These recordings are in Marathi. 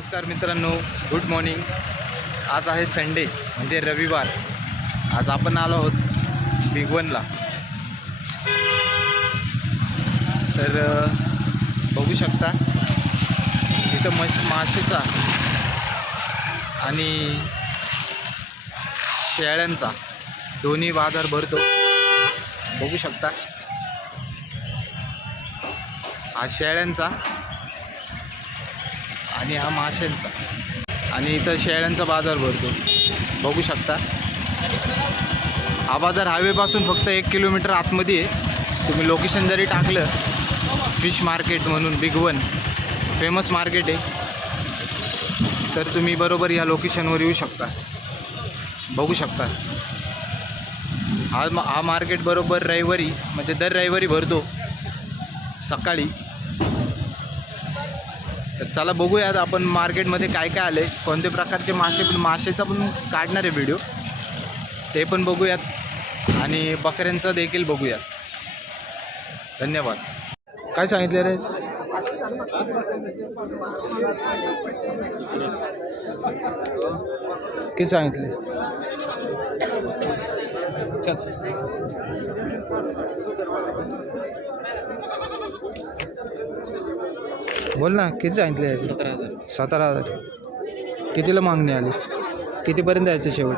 नमस्कार मित्रांनो, गुड मॉर्निंग। आज आहे संडे म्हणजे रविवार। आज आपण आलो आहोत बिगवनला। तर बघू शकता इथं माशाचा आणि शेळ्यांचा दोन्ही बाजार भरतो। बघू शकता हा शेळ्यांचा आणि हा माशांचा, आणि इथं शेळ्यांचा बाजार भरतो। बघू शकता हा बाजार हायवेपासून फक्त 1 किलोमीटर आतमध्ये आहे। तुम्ही लोकेशन जरी टाकलं फिश मार्केट म्हणून, बिगवन फेमस मार्केट आहे, तर तुम्ही बरोबर या लोकेशनवर येऊ शकता। बघू शकता हा मार्केट बरोबर रविवारी म्हणजे दर रविवारी भरतो सकाळी। तर चला बघूयात आपण मार्केटमध्ये काय काय आले, कोणते प्रकारचे मासेचा पण काढणार आहे व्हिडिओ, ते पण बघूयात आणि बकऱ्यांचा देखील बघूयात। धन्यवाद। काय सांगितले रे? किती सांगितले? बोल ना, किती सांगितले? 17,000. 17,000। कितीला मागणी आली? कितीपर्यंत यायचं शेवट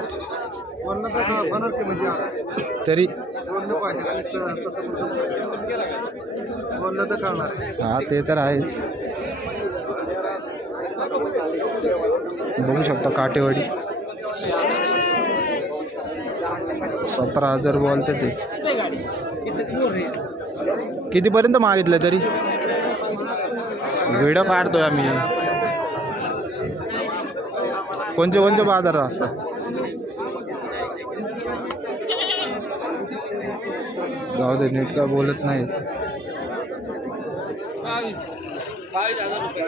तरी? हा ते तर आहेच। बघू शकता काटेवाडी 17,000 बोलते ते। कितीपर्यंत मागितलं तरी? व्हिडिओ काढतोय आम्ही। कोणते बाजार असतात? जाऊ दे, नीट का बोलत नाही। 22,000 रुपये।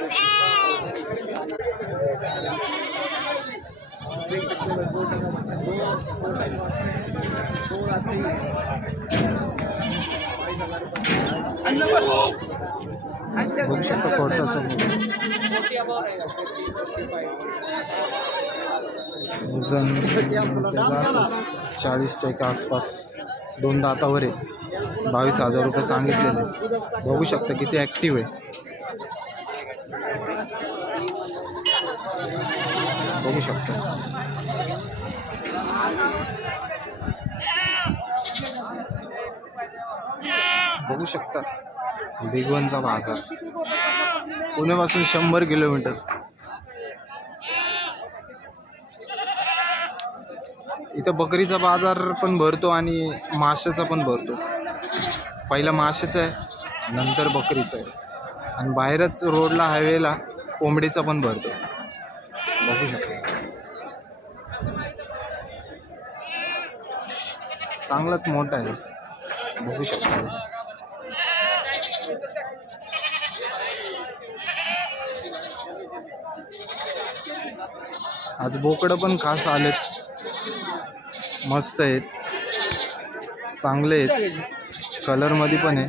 बघू शकता कोर्टाचं वजन त्याचं असं 40च्या एक आसपास, 2 दातावर आहे। 22,000 रुपये सांगितलेले। बघू शकता किती ॲक्टिव्ह आहे। बघू शकता बघू शकता बिगवनचा बाजार, पुण्यापासून 100 किलोमीटर। इथं बकरीचा बाजार पण भरतो आणि माशाचा पण भरतो। पहिला माशाचा आहे, नंतर बकरीचा आहे, आणि बाहेरच रोडला हायवेला कोंबडीचा पण भरतो। बघू शकता चांगलाच मोठा आहे। बघू शकता आज बोकडं पण खास आलेत, मस्त आहेत, चांगले आहेत, कलरमध्ये पण आहे।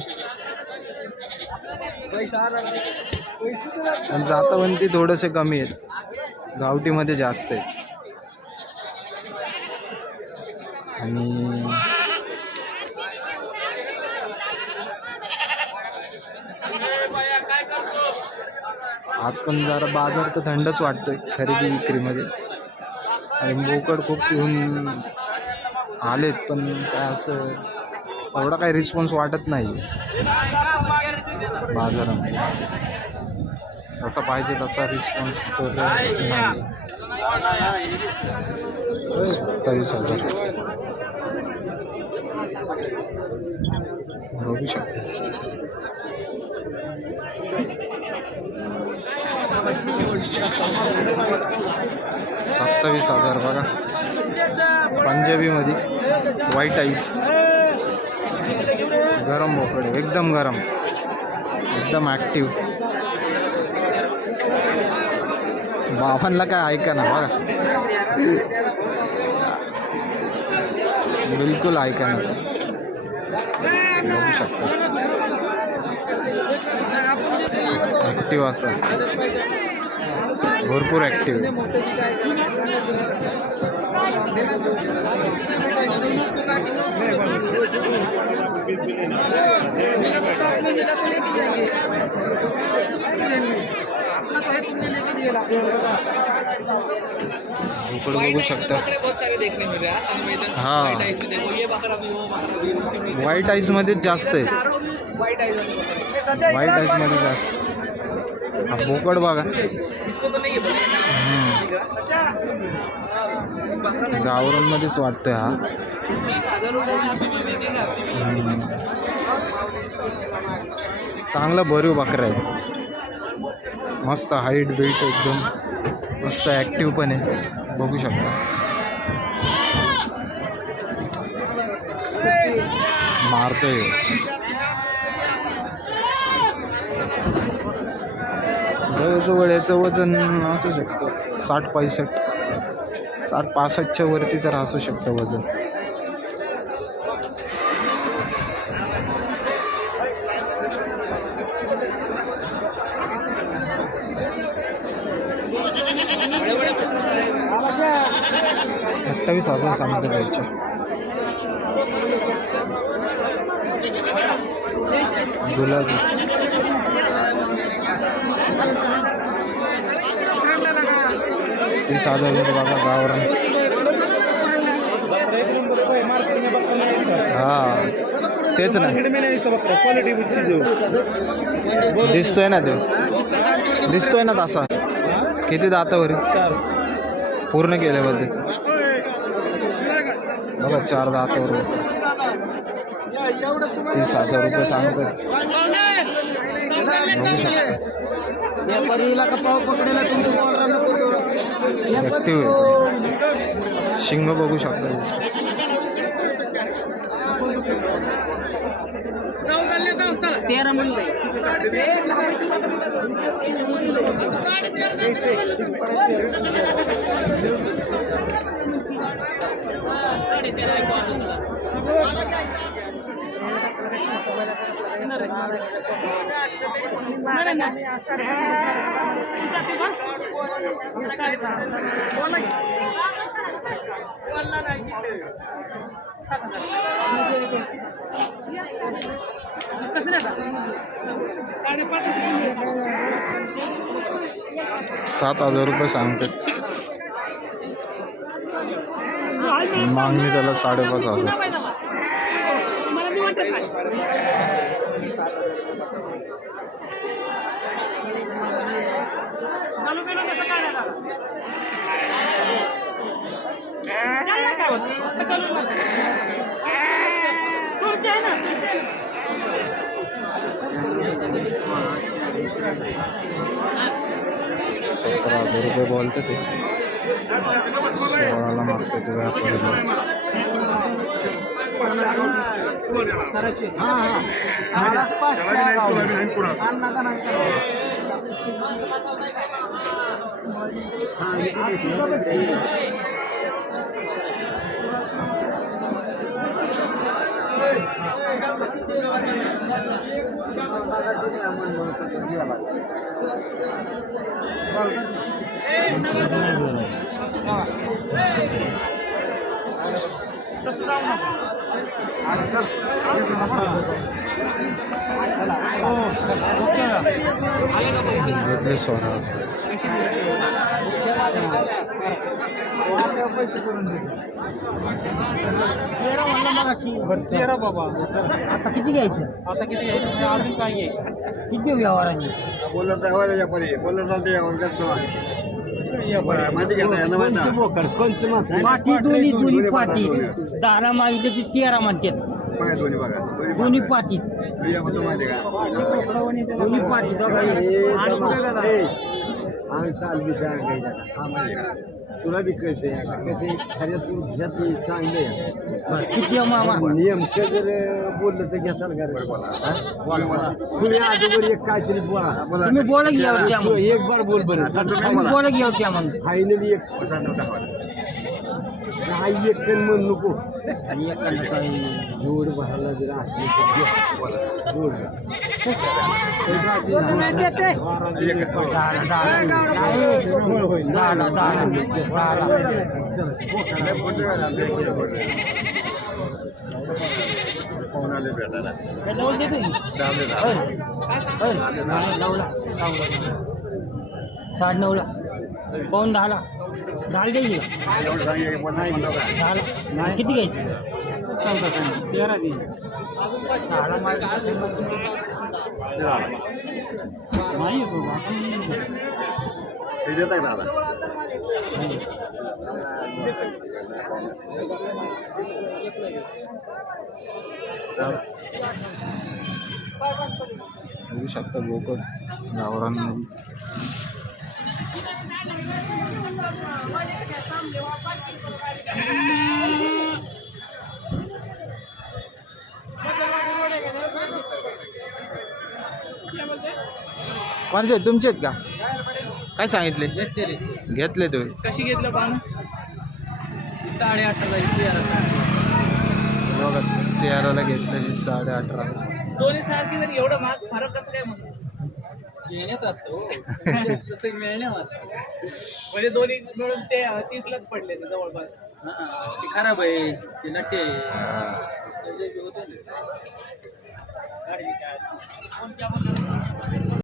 पण जातवंती थोडेसे कमी आहेत, गावठीमध्ये जास्त आहेत। आणि आज पण जरा बाजार तर थंडच वाटतोय खरेदी विक्रीमध्ये, आणि बोकड खूप घेऊन आलेत, पण काय असं एवढा काही रिस्पॉन्स वाटत नाही बाजारामध्ये। जसा पाहिजे तसा रिस्पॉन्स तर नाही। 27,000 बघू शकता। 27,000 बघा, पंजाबीमध्ये व्हाईट आईस, गरम बोकड, एकदम गरम, एकदम ॲक्टिव्ह। बाबांना काय ऐका ना, बघा बिलकुल ऐका ना। बघू शकता ॲक्टिव्ह असं भरपूर ॲक्टिव्ह आहे. बोकड बघू शकता. बहुत सारे देखने मिल रहे हैं हाँ. व्हाइट आइज में देखो ये बकरा भी वो बकरा भी व्हाईट आईजमध्येच जास्त आहे. चारों में व्हाइट आइज व्हाईट आईजमध्ये जास्त. हा बोकड बघा. इसको तो नहीं है गावरांमध्येच वाटतोय हा. 20,000 रुपये में अभी भी बिकेगा चांगला भरीव बकरा आहे. मस्त हाईट बिट एकदम मस्त ॲक्टिव्ह पण आहे बघू शकता. मारतोय. जवळजवळ याचं वजन असू शकतं 60-65च्या वरती तर असू शकतं वजन. बड़े बड़े 28,000 सांगतो द्यायचे. गुलाबी 30,000 रुपये बघा गावरान. हा तेच ना दिसतोय ना तो. दिसतोय ना तसा. किती दातावर पूर्ण केलं बघ त्याचं बघा 4 दातावर. 30,000 रुपये सांगतात. बघू शकता ॲक्टिव्ह आहे. शिंग बघू शकता. ₹7,000 रुपये सांगतात. मागणी त्याला 5,500. ₹17,000 बोलते ते. 16ला मागते ते व्यापारीला. घेतले 16,000. आता किती घ्यायचं? अजून काय घ्यायचं? किती व्यवहारांनी बोलत पाठी दोन्ही पाठी 10 मागितले ती 13 म्हणतात. दोन्ही पाठी दोन्ही पाठी तुला बी कळते कसे खऱ्या तू चांगले किती मामा नेमकं जर बोललं तर घ्याल का तुम्ही अगोदर एक काहीतरी बोला तुम्ही बोला की यावर त्या म्हणून. एक बार बोल बरं तुम्ही बोला की यावर त्या म्हणून. फायनली एक दहा एक टन म्हणू नको आणि एखादा जोड भरायला जर असली तर जोड साडे नऊला पाऊन दहाला दहाला द्यायची दहाला किती घ्यायची 13 दे साडा नाही येतो बघू शकता बोकड गावरांमध्ये. कोणाचे आहेत? तुमचे आहेत का? काय सांगितले? घेतले तुम्ही? कशी घेतलं पाहणं 8.5 बघा 13ला घेतलं हे 18.5. दोन्ही सारखी जरी एवढं महाग फरक कसं काय म्हणतो घेण्यात असतो तसं मिळण्या म्हणजे दोन्ही मिळून ते 30लाच पडले ते जवळपास. ते खराब आहे ते नट्टे आहे.